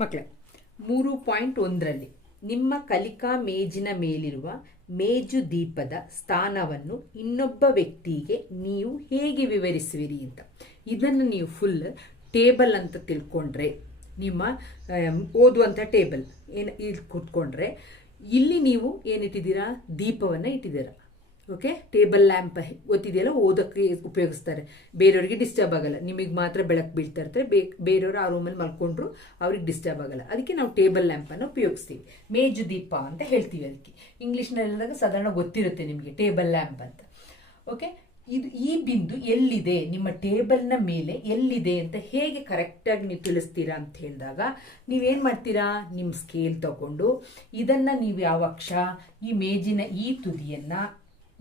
ಮಕ್ಕಳೇ ಮೂರು ಪಾಯಿಂಟ್ ಒಂದರಲ್ಲಿ ನಿಮ್ಮ ಕಲಿಕಾ ಮೇಜಿನ ಮೇಲಿರುವ ಮೇಜು ದೀಪದ ಸ್ಥಾನವನ್ನು ಇನ್ನೊಬ್ಬ ವ್ಯಕ್ತಿಗೆ ನೀವು ಹೇಗೆ ವಿವರಿಸುವಿರಿ ಅಂತ. ಇದನ್ನು ನೀವು ಫುಲ್ ಟೇಬಲ್ ಅಂತ ತಿಳ್ಕೊಂಡ್ರೆ, ನಿಮ್ಮ ಓದುವಂಥ ಟೇಬಲ್ ಏನು, ಇಲ್ಲಿ ಕೂತ್ಕೊಂಡ್ರೆ, ಇಲ್ಲಿ ನೀವು ಏನಿಟ್ಟಿದ್ದೀರಾ? ದೀಪವನ್ನು ಇಟ್ಟಿದ್ದೀರಾ? ಓಕೆ ಟೇಬಲ್ ಲ್ಯಾಂಪ್ ಗೊತ್ತಿದೆಯಲ್ಲ, ಓದೋಕ್ಕೆ ಉಪಯೋಗಿಸ್ತಾರೆ. ಬೇರೆಯವ್ರಿಗೆ ಡಿಸ್ಟರ್ಬ್ ಆಗಲ್ಲ. ನಿಮಗೆ ಮಾತ್ರ ಬೆಳಕು ಬೀಳ್ತಾ ಇರ್ತಾರೆ. ಬೇರೆಯವರು ಆ ರೂಮಲ್ಲಿ ಮಲ್ಕೊಂಡ್ರು ಅವ್ರಿಗೆ ಡಿಸ್ಟರ್ಬ್ ಆಗಲ್ಲ. ಅದಕ್ಕೆ ನಾವು ಟೇಬಲ್ ಲ್ಯಾಂಪನ್ನು ಉಪಯೋಗಿಸ್ತೀವಿ. ಮೇಜು ದೀಪ ಅಂತ ಹೇಳ್ತೀವಿ ಅದಕ್ಕೆ. ಇಂಗ್ಲೀಷ್ನಲ್ಲಿದ್ದಾಗ ಸಾಧಾರಣ ಗೊತ್ತಿರುತ್ತೆ ನಿಮಗೆ ಟೇಬಲ್ ಲ್ಯಾಂಪ್ ಅಂತ. ಓಕೆ ಇದು ಈ ಬಿಂದು ಎಲ್ಲಿದೆ? ನಿಮ್ಮ ಟೇಬಲ್ನ ಮೇಲೆ ಎಲ್ಲಿದೆ ಅಂತ ಹೇಗೆ ಕರೆಕ್ಟಾಗಿ ನೀವು ತಿಳಿಸ್ತೀರಾ ಅಂತ ಹೇಳಿದಾಗ, ನೀವೇನು ಮಾಡ್ತೀರಾ? ನಿಮ್ಮ ಸ್ಕೇಲ್ ತಗೊಂಡು ಇದನ್ನು ನೀವು ಯಾವ ಅಕ್ಷ? ಈ ಮೇಜಿನ ಈ ತುದಿಯನ್ನು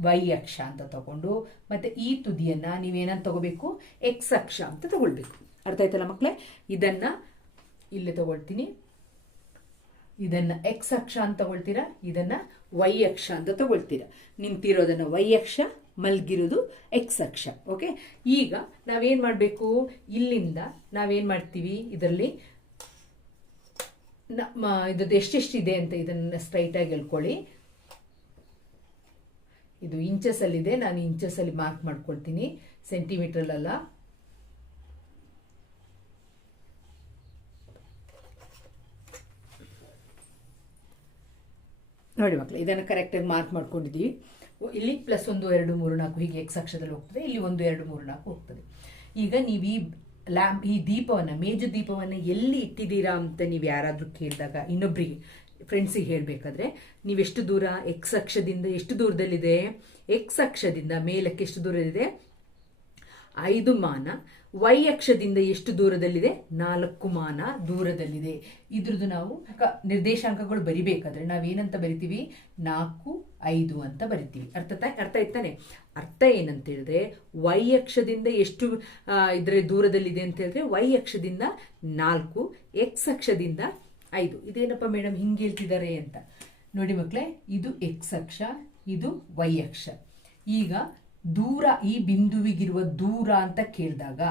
ವೈ ಅಕ್ಷ ಅಂತ ತಗೊಂಡು ಮತ್ತೆ ಈ ತುದಿಯನ್ನ ನೀವೇನಂತ ತಗೋಬೇಕು? ಎಕ್ಸ್ ಅಕ್ಷ ಅಂತ ತಗೊಳ್ಬೇಕು. ಅರ್ಥ ಆಯ್ತಲ್ಲ ಮಕ್ಕಳೇ ಇದನ್ನ ಇಲ್ಲಿ ತಗೊಳ್ತೀನಿ. ಇದನ್ನ ಎಕ್ಸ್ ಅಕ್ಷ ಅಂತ ತಗೊಳ್ತೀರಾ? ಇದನ್ನ ವೈ ಅಕ್ಷ ಅಂತ ತಗೊಳ್ತೀರಾ? ನಿಂತಿರೋದನ್ನ ವೈ ಅಕ್ಷ, ಮಲ್ಗಿರೋದು ಎಕ್ಸ್ ಅಕ್ಷ ಓಕೆ ಈಗ ನಾವೇನ್ ಮಾಡಬೇಕು? ಇಲ್ಲಿಂದ ನಾವೇನ್ ಮಾಡ್ತೀವಿ? ಇದರಲ್ಲಿ ನಮ್ಮ ಇದ್ದದ್ದು ಎಷ್ಟೆಷ್ಟಿದೆ ಅಂತ ಇದನ್ನ ಸ್ಟ್ರೈಟಾಗಿ ಹೇಳ್ಕೊಳ್ಳಿ. ಇದು ಇಂಚಸ್ ಅಲ್ಲಿದೆ, ನಾನು ಇಂಚಸ್ ಅಲ್ಲಿ ಮಾರ್ಕ್ ಮಾಡ್ಕೊಳ್ತೀನಿ ಸೆಂಟಿಮೀಟರ್ ಅಲ್ಲ ನೋಡಿ ಮಕ್ಕಳು ಇದನ್ನು ಕರೆಕ್ಟಾಗಿ ಮಾರ್ಕ್ ಮಾಡ್ಕೊಂಡಿದ್ದೀವಿ. ಇಲ್ಲಿ ಪ್ಲಸ್ ಒಂದು, ಎರಡು, ಮೂರು, ನಾಲ್ಕು, ಹೀಗೆ ಎಕ್ಸ್ ಅಕ್ಷದಲ್ಲಿ ಹೋಗ್ತದೆ, ಇಲ್ಲಿ ಒಂದು, ಎರಡು, ಮೂರು, ನಾಲ್ಕು ಹೋಗ್ತದೆ. ಈಗ ನೀವು ಈ ಲ್ಯಾಂಪ್ ಈ ದೀಪವನ್ನು, ಮೇಜು ದೀಪವನ್ನು ಎಲ್ಲಿ ಇಟ್ಟಿದ್ದೀರಾ ಅಂತ ನೀವು ಯಾರಾದರೂ ಕೇಳಿದಾಗ ಇನ್ನೊಬ್ಬರಿಗೆ ಫ್ರೆಂಡ್ಸಿಗೆ ಹೇಳಬೇಕಾದ್ರೆ ನೀವೆಷ್ಟು ದೂರ ಎಕ್ಸ್ ಅಕ್ಷದಿಂದ ಎಷ್ಟು ದೂರದಲ್ಲಿದೆ? ಎಕ್ಸ್ ಅಕ್ಷದಿಂದ ಮೇಲಕ್ಕೆ ಎಷ್ಟು ದೂರದಲ್ಲಿದೆ? ಐದು ಮಾನ. ವೈ ಅಕ್ಷದಿಂದ ಎಷ್ಟು ದೂರದಲ್ಲಿದೆ? ನಾಲ್ಕು ಮಾನ ದೂರದಲ್ಲಿದೆ. ಇದ್ರದ್ದು ನಾವು ನಿರ್ದೇಶಾಂಕಗಳು ಬರಿಬೇಕಾದ್ರೆ ನಾವೇನಂತ ಬರಿತೀವಿ? ನಾಲ್ಕು, ಐದು ಅಂತ ಬರಿತೀವಿ. ಅರ್ಥ ಅರ್ಥ ಆಯ್ತಾನೆ ಅರ್ಥ ಏನಂತ ಹೇಳಿದ್ರೆ ವೈ ಅಕ್ಷದಿಂದ ಎಷ್ಟು ಇದ್ರೆ ದೂರದಲ್ಲಿದೆ ಅಂತ ಹೇಳಿದ್ರೆ ವೈ ಅಕ್ಷದಿಂದ ನಾಲ್ಕು ಎಕ್ಸ್ ಅಕ್ಷದಿಂದ ಐದು. ಇದೇನಪ್ಪ ಮೇಡಮ್ ಹಿಂಗೆ ಹೇಳ್ತಿದ್ದಾರೆ ಅಂತ. ನೋಡಿ ಮಕ್ಕಳೇ ಇದು ಎಕ್ಸ್ ಅಕ್ಷ, ಇದು ವೈ ಅಕ್ಷ. ಈಗ ದೂರ, ಈ ಬಿಂದುವಿಗಿರುವ ದೂರ ಅಂತ ಕೇಳಿದಾಗ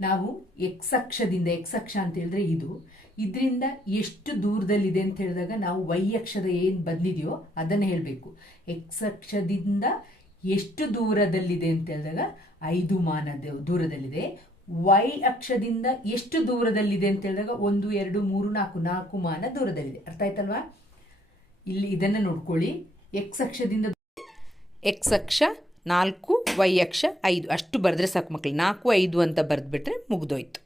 ನಾವು ಎಕ್ಸ್ ಅಕ್ಷದಿಂದ ಎಕ್ಸ್ ಅಕ್ಷ ಅಂತ ಹೇಳಿದ್ರೆ ಇದು. ಇದರಿಂದ ಎಷ್ಟು ದೂರದಲ್ಲಿದೆ ಅಂತ ಹೇಳಿದಾಗ ನಾವು ವೈ ಅಕ್ಷದ ಏನು ಬಂದಿದೆಯೋ ಅದನ್ನು ಹೇಳಬೇಕು. ಎಕ್ಸ್ ಅಕ್ಷದಿಂದ ಎಷ್ಟು ದೂರದಲ್ಲಿದೆ ಅಂತ ಹೇಳಿದಾಗ ಐದು ಮಾನ ದೂರದಲ್ಲಿದೆ. ವೈ ಅಕ್ಷದಿಂದ ಎಷ್ಟು ದೂರದಲ್ಲಿದೆ ಅಂತ ಹೇಳಿದಾಗ ಒಂದು ಎರಡು ಮೂರು ನಾಲ್ಕು ನಾಲ್ಕು ಮಾನ ದೂರದಲ್ಲಿದೆ. ಅರ್ಥ ಆಯ್ತಲ್ವಾ? ಇಲ್ಲಿ ಇದನ್ನು ನೋಡ್ಕೊಳ್ಳಿ. ಎಕ್ಸ್ ಅಕ್ಷದಿಂದ ಎಕ್ಸ್ ಅಕ್ಷ ನಾಲ್ಕು ವೈ ಅಕ್ಷ ಐದು. ಅಷ್ಟು ಬರೆದ್ರೆ ಸಾಕು ಮಕ್ಕಳು ನಾಲ್ಕು ಐದು ಅಂತ ಬರೆದ್ಬಿಟ್ರೆ ಮುಗ್ದೋಯ್ತು.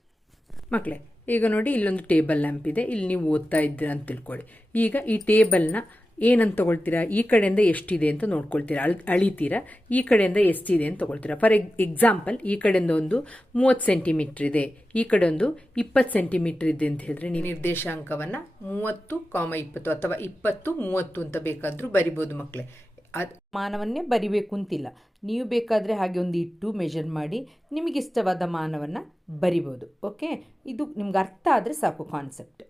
ಮಕ್ಕಳೇ ಈಗ ನೋಡಿ ಇಲ್ಲೊಂದು ಟೇಬಲ್ ಲ್ಯಾಂಪ್ ಇದೆ. ಇಲ್ಲಿ ನೀವು ಓದ್ತಾ ಇದ್ದೀರ ಅಂತ ತಿಳ್ಕೊಳ್ಳಿ. ಈಗ ಈ ಟೇಬಲ್ನ ಏನಂತ ತಗೊಳ್ತೀರಾ? ಈ ಕಡೆಯಿಂದ ಎಷ್ಟಿದೆ ಅಂತ ನೋಡ್ಕೊಳ್ತೀರಾ. ಅಳ್, ಅಳಿತೀರಾ? ಈ ಕಡೆಯಿಂದ ಎಷ್ಟಿದೆ ಅಂತ ತಗೊಳ್ತೀರಾ. ಫಾರ್ ಎಕ್ಸಾಂಪಲ್, ಈ ಕಡೆಯಿಂದ ಒಂದು ಮೂವತ್ತು ಸೆಂಟಿಮೀಟ್ರ್ ಇದೆ. ಈ ಕಡೆ ಒಂದು ಇಪ್ಪತ್ತು ಸೆಂಟಿಮೀಟ್ರ್ ಇದೆ ಅಂತ ಹೇಳಿದ್ರೆ ನೀವು ನಿರ್ದೇಶಾಂಕವನ್ನು ಮೂವತ್ತು ಕಾಮ ಇಪ್ಪತ್ತು ಅಥವಾ ಇಪ್ಪತ್ತು ಮೂವತ್ತು ಅಂತ ಬೇಕಾದರೂ ಬರಿಬೋದು ಮಕ್ಕಳೇ ಅದು ಮಾನವನ್ನೇ ಬರಿಬೇಕು ಅಂತಿಲ್ಲ. ನೀವು ಬೇಕಾದರೆ ಹಾಗೆ ಒಂದು ಇಟ್ಟು ಮೆಷರ್ ಮಾಡಿ ನಿಮಗಿಷ್ಟವಾದ ಮಾನವನ್ನು ಬರಿಬೋದು ಓಕೆ ಇದು ನಿಮ್ಗೆ ಅರ್ಥ ಆದರೆ ಸಾಕು ಕಾನ್ಸೆಪ್ಟ್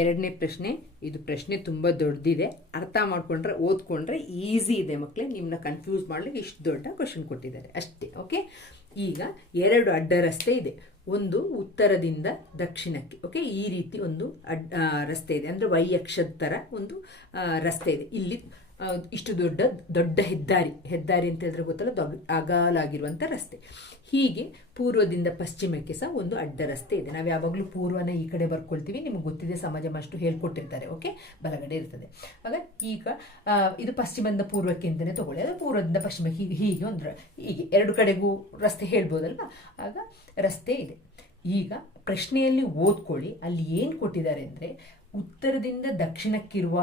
ಎರಡನೇ ಪ್ರಶ್ನೆ, ಇದು ಪ್ರಶ್ನೆ ತುಂಬ ದೊಡ್ಡದಿದೆ ಅರ್ಥ ಮಾಡಿಕೊಂಡ್ರೆ, ಓದ್ಕೊಂಡ್ರೆ ಈಸಿ ಇದೆ ಮಕ್ಕಳೇ ನಿಮ್ಮನ್ನ ಕನ್ಫ್ಯೂಸ್ ಮಾಡ್ಲಿಕ್ಕೆ ಇಷ್ಟು ದೊಡ್ಡ ಕ್ವಶನ್ ಕೊಟ್ಟಿದ್ದಾರೆ. ಅಷ್ಟೇ ಓಕೆ ಈಗ ಎರಡು ಅಡ್ಡ ರಸ್ತೆ ಇದೆ. ಒಂದು ಉತ್ತರದಿಂದ ದಕ್ಷಿಣಕ್ಕೆ ಓಕೆ ಈ ರೀತಿ ಒಂದು ಅಡ್ ರಸ್ತೆ ಇದೆ. ಅಂದರೆ ವೈ ಅಕ್ಷದ ಥರ ಒಂದು ರಸ್ತೆ ಇದೆ. ಇಲ್ಲಿ ಇಷ್ಟು ದೊಡ್ಡ ದೊಡ್ಡ ಹೆದ್ದಾರಿ ಹೆದ್ದಾರಿ ಅಂತ ಹೇಳಿದ್ರೆ ಗೊತ್ತಲ್ಲ ಅಗಾಲಾಗಿರುವಂಥ ರಸ್ತೆ. ಹೀಗೆ ಪೂರ್ವದಿಂದ ಪಶ್ಚಿಮಕ್ಕೆ ಸಹ ಒಂದು ಅಡ್ಡ ರಸ್ತೆ ಇದೆ. ನಾವು ಯಾವಾಗಲೂ ಪೂರ್ವನ ಈ ಕಡೆ ಬರ್ಕೊಳ್ತೀವಿ, ನಿಮಗೆ ಗೊತ್ತಿದೆ, ಸಮಾಜ ಅಷ್ಟು ಹೇಳ್ಕೊಟ್ಟಿರ್ತಾರೆ ಓಕೆ ಬಲಗಡೆ ಇರ್ತದೆ. ಆಗ ಈಗ ಇದು ಪಶ್ಚಿಮದಿಂದ ಪೂರ್ವಕ್ಕೆ ಅಂತಲೇ ತಗೊಳ್ಳಿ, ಅದು ಪೂರ್ವದಿಂದ ಪಶ್ಚಿಮಕ್ಕೆ ಹೀಗೆ ಹೀಗೆ ಹೀಗೆ ಎರಡು ಕಡೆಗೂ ರಸ್ತೆ ಹೇಳ್ಬೋದಲ್ವ? ಆಗ ರಸ್ತೆ ಇದೆ. ಈಗ ಪ್ರಶ್ನೆಯಲ್ಲಿ ಓದ್ಕೊಳ್ಳಿ, ಅಲ್ಲಿ ಏನು ಕೊಟ್ಟಿದ್ದಾರೆ ಅಂದರೆ ಉತ್ತರದಿಂದ ದಕ್ಷಿಣಕ್ಕಿರುವ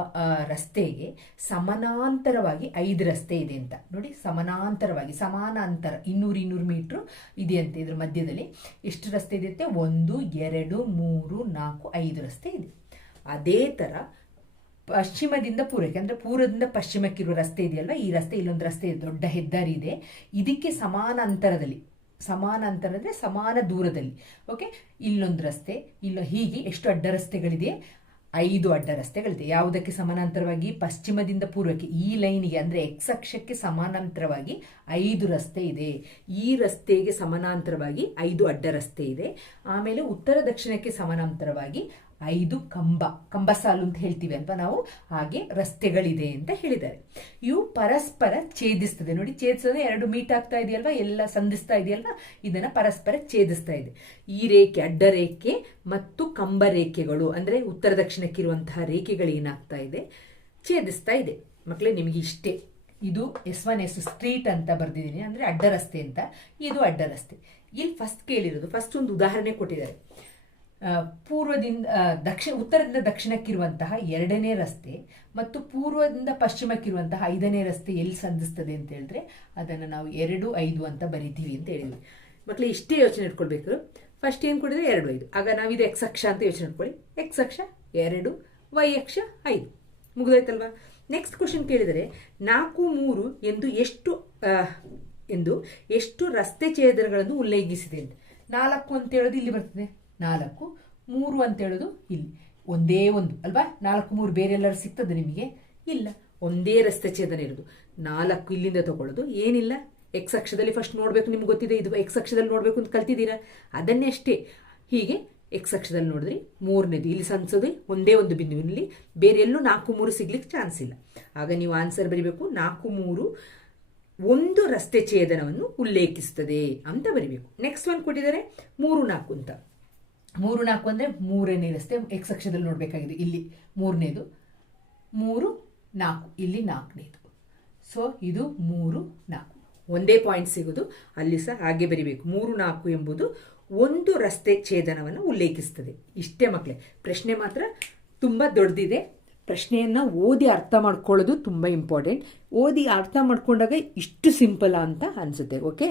ರಸ್ತೆಗೆ ಸಮಾನಾಂತರವಾಗಿ ಐದು ರಸ್ತೆ ಇದೆ ಅಂತ. ನೋಡಿ, ಸಮಾನಾಂತರವಾಗಿ, ಸಮಾನಾಂತರ, ಇನ್ನೂರು ಇನ್ನೂರು ಮೀಟ್ರು ಅಂತ ಇದ್ರ ಮಧ್ಯದಲ್ಲಿ. ಎಷ್ಟು ರಸ್ತೆ ಇದೆ ಅಂತ? ಒಂದು, ಎರಡು, ಮೂರು, ನಾಲ್ಕು, ಐದು ರಸ್ತೆ ಇದೆ. ಅದೇ ಥರ ಪಶ್ಚಿಮದಿಂದ ಪೂರ್ವಕ್ಕೆ, ಅಂದರೆ ಪೂರ್ವದಿಂದ ಪಶ್ಚಿಮಕ್ಕಿರುವ ರಸ್ತೆ ಇದೆಯಲ್ವಾ? ಈ ರಸ್ತೆ, ಇಲ್ಲೊಂದು ರಸ್ತೆ ಇದೆ ದೊಡ್ಡ ಹೆದ್ದಾರಿ ಇದೆ. ಇದಕ್ಕೆ ಸಮಾನ ಅಂತರದಲ್ಲಿ ಸಮಾನ ಅಂತರ ಅಂದರೆ ಸಮಾನ ದೂರದಲ್ಲಿ, ಓಕೆ? ಇಲ್ಲೊಂದು ರಸ್ತೆ, ಇಲ್ಲ ಹೀಗೆ ಎಷ್ಟು ಅಡ್ಡ ರಸ್ತೆಗಳಿದೆ? ಐದು ಅಡ್ಡ ರಸ್ತೆಗಳಿದೆ. ಯಾವುದಕ್ಕೆ ಸಮಾನಾಂತರವಾಗಿ? ಪಶ್ಚಿಮದಿಂದ ಪೂರ್ವಕ್ಕೆ. ಈ ಲೈನಿಗೆ ಅಂದ್ರೆ ಎಕ್ಸ್ ಅಕ್ಷಕ್ಕೆ ಸಮಾನಾಂತರವಾಗಿ ಐದು ರಸ್ತೆ ಇದೆ. ಈ ರಸ್ತೆಗೆ ಸಮಾನಾಂತರವಾಗಿ ಐದು ಅಡ್ಡ ರಸ್ತೆ ಇದೆ. ಆಮೇಲೆ ಉತ್ತರ ದಕ್ಷಿಣಕ್ಕೆ ಸಮಾನಾಂತರವಾಗಿ ಐದು ಕಂಬ ಕಂಬ ಸಾಲು ಅಂತ ಹೇಳ್ತೀವಿ ಅಲ್ವಾ ನಾವು? ಹಾಗೆ ರಸ್ತೆಗಳಿದೆ ಅಂತ ಹೇಳಿದ್ದಾರೆ. ಇವು ಪರಸ್ಪರ ಛೇದಿಸ್ತದೆ. ನೋಡಿ, ಛೇದಿಸೋದು ಎರಡು ಮೀಟ್ ಆಗ್ತಾ ಇದೆಯಲ್ವಾ? ಎಲ್ಲ ಸಂಧಿಸ್ತಾ ಇದೆಯಲ್ವಾ? ಇದನ್ನ ಪರಸ್ಪರ ಛೇದಿಸ್ತಾ ಇದೆ. ಈ ರೇಖೆ, ಅಡ್ಡ ರೇಖೆ ಮತ್ತು ಕಂಬ ರೇಖೆಗಳು, ಅಂದ್ರೆ ಉತ್ತರ ದಕ್ಷಿಣಕ್ಕಿರುವಂತಹ ರೇಖೆಗಳು ಏನಾಗ್ತಾ ಇದೆ? ಛೇದಿಸ್ತಾ ಇದೆ. ಮಕ್ಕಳೇ ನಿಮಗೆ ಇಷ್ಟೇ. ಇದು ಎಸ್ ಒನ್, ಎಸ್ ಸ್ಟ್ರೀಟ್ ಅಂತ ಬರ್ದಿದ್ದೀನಿ. ಅಂದರೆ ಅಡ್ಡ ರಸ್ತೆ ಅಂತ. ಇದು ಅಡ್ಡ ರಸ್ತೆ. ಇಲ್ಲಿ ಫಸ್ಟ್ ಕೇಳಿರೋದು ಫಸ್ಟ್ ಒಂದು ಉದಾಹರಣೆ ಕೊಟ್ಟಿದ್ದಾರೆ. ಪೂರ್ವದಿಂದ ದಕ್ಷಿಣ, ಉತ್ತರದಿಂದ ದಕ್ಷಿಣಕ್ಕಿರುವಂತಹ ಎರಡನೇ ರಸ್ತೆ ಮತ್ತು ಪೂರ್ವದಿಂದ ಪಶ್ಚಿಮಕ್ಕಿರುವಂತಹ ಐದನೇ ರಸ್ತೆ ಎಲ್ಲಿ ಸಂಧಿಸ್ತದೆ ಅಂತ ಹೇಳಿದ್ರೆ ಅದನ್ನು ನಾವು ಎರಡು, ಐದು ಅಂತ ಬರಿತೀವಿ ಅಂತ ಹೇಳಿದ್ವಿ. ಮಕ್ಕಳು ಇಷ್ಟೇ ಯೋಚನೆ ಇಟ್ಕೊಳ್ಬೇಕು. ಫಸ್ಟ್ ಏನು ಕೊಡಿದ್ರೆ ಎರಡು, ಐದು. ಆಗ ನಾವು ಇದು ಎಕ್ಸ್ ಅಕ್ಷ ಅಂತ ಯೋಚನೆ ಇಟ್ಕೊಳ್ಳಿ. ಎಕ್ಸ್ ಅಕ್ಷ, ಎರಡು ವೈ ಅಕ್ಷ, ಐದು. ಮುಗಿದೋಯ್ತಲ್ವಾ? ನೆಕ್ಸ್ಟ್ ಕ್ವಶನ್ ಕೇಳಿದರೆ, ನಾಲ್ಕು, ಮೂರು ಎಂದು ಎಷ್ಟು ಎಂದು ಎಷ್ಟು ರಸ್ತೆ ಛೇದನಗಳನ್ನು ಉಲ್ಲೇಖಿಸಿದೆ ಅಂತ. ನಾಲ್ಕು ಅಂತ ಹೇಳೋದು ಇಲ್ಲಿ ಬರ್ತದೆ. ನಾಲ್ಕು, ಮೂರು ಅಂತ ಹೇಳೋದು ಇಲ್ಲಿ. ಒಂದೇ ಒಂದು, ಅಲ್ವಾ? ನಾಲ್ಕು, ಮೂರು ಬೇರೆ ಎಲ್ಲರೂ ಸಿಗ್ತದೆ ನಿಮಗೆ? ಇಲ್ಲ. ಒಂದೇ ರಸ್ತೆ ಛೇದನ ಇರೋದು. ನಾಲ್ಕು ಇಲ್ಲಿಂದ ತಗೊಳ್ಳೋದು. ಏನಿಲ್ಲ. ಎಕ್ಸ್ ಅಕ್ಷದಲ್ಲಿ ಫಸ್ಟ್ ನೋಡಬೇಕು, ನಿಮ್ಗೆ ಗೊತ್ತಿದೆ ಇದು ಎಕ್ಸ್ ಅಕ್ಷದಲ್ಲಿ ನೋಡಬೇಕು ಅಂತ ಕಲ್ತಿದ್ದೀರಾ? ಅದನ್ನೇ ಅಷ್ಟೇ. ಹೀಗೆ ಎಕ್ಸ್ ಅಕ್ಷದಲ್ಲಿ ನೋಡಿದ್ರಿ ಮೂರನೇದು. ಇಲ್ಲಿ ಸಂಸೋದು ಒಂದೇ ಒಂದು ಬಿಂದುವಿನಲ್ಲಿ ಬೇರೆ ಎಲ್ಲೂ ನಾಲ್ಕು, ಮೂರು ಸಿಗ್ಲಿಕ್ಕೆ ಚಾನ್ಸ್ ಇಲ್ಲ. ಆಗ ನೀವು ಆನ್ಸರ್ ಬರಿಬೇಕು. ನಾಲ್ಕು, ಮೂರು ಒಂದು ರಸ್ತೆ ಛೇದನವನ್ನು ಉಲ್ಲೇಖಿಸುತ್ತದೆ ಅಂತ ಬರಿಬೇಕು. ನೆಕ್ಸ್ಟ್ ಒನ್ ಕೊಟ್ಟಿದ್ದಾರೆ. ಮೂರು, ನಾಲ್ಕು ಅಂತ. ಮೂರು ನಾಲ್ಕು ಅಂದರೆ ಮೂರನೇ ರಸ್ತೆ ಎಕ್ಸ್ ಅಕ್ಷದಲ್ಲಿ ನೋಡಬೇಕಾಗಿದೆ. ಇಲ್ಲಿ ಮೂರನೇದು, ಮೂರು ನಾಲ್ಕು, ಇಲ್ಲಿ ನಾಲ್ಕನೇದು. ಸೊ ಇದು ಮೂರು ನಾಲ್ಕು. ಒಂದೇ ಪಾಯಿಂಟ್ ಸಿಗೋದು, ಅಲ್ಲಿ ಸಹ ಹಾಗೆ ಬರಿಬೇಕು. ಮೂರು ನಾಲ್ಕು ಎಂಬುದು ಒಂದು ರಸ್ತೆ ಛೇದನವನ್ನು ಉಲ್ಲೇಖಿಸ್ತದೆ. ಇಷ್ಟೇ ಮಕ್ಕಳೇ ಪ್ರಶ್ನೆ ಮಾತ್ರ ತುಂಬ ದೊಡ್ಡದಿದೆ. ಪ್ರಶ್ನೆಯನ್ನು ಓದಿ ಅರ್ಥ ಮಾಡ್ಕೊಳ್ಳೋದು ತುಂಬ ಇಂಪಾರ್ಟೆಂಟ್ ಓದಿ ಅರ್ಥ ಮಾಡ್ಕೊಂಡಾಗ ಇಷ್ಟು ಸಿಂಪಲ್ ಅಂತ ಅನಿಸುತ್ತೆ ಓಕೆ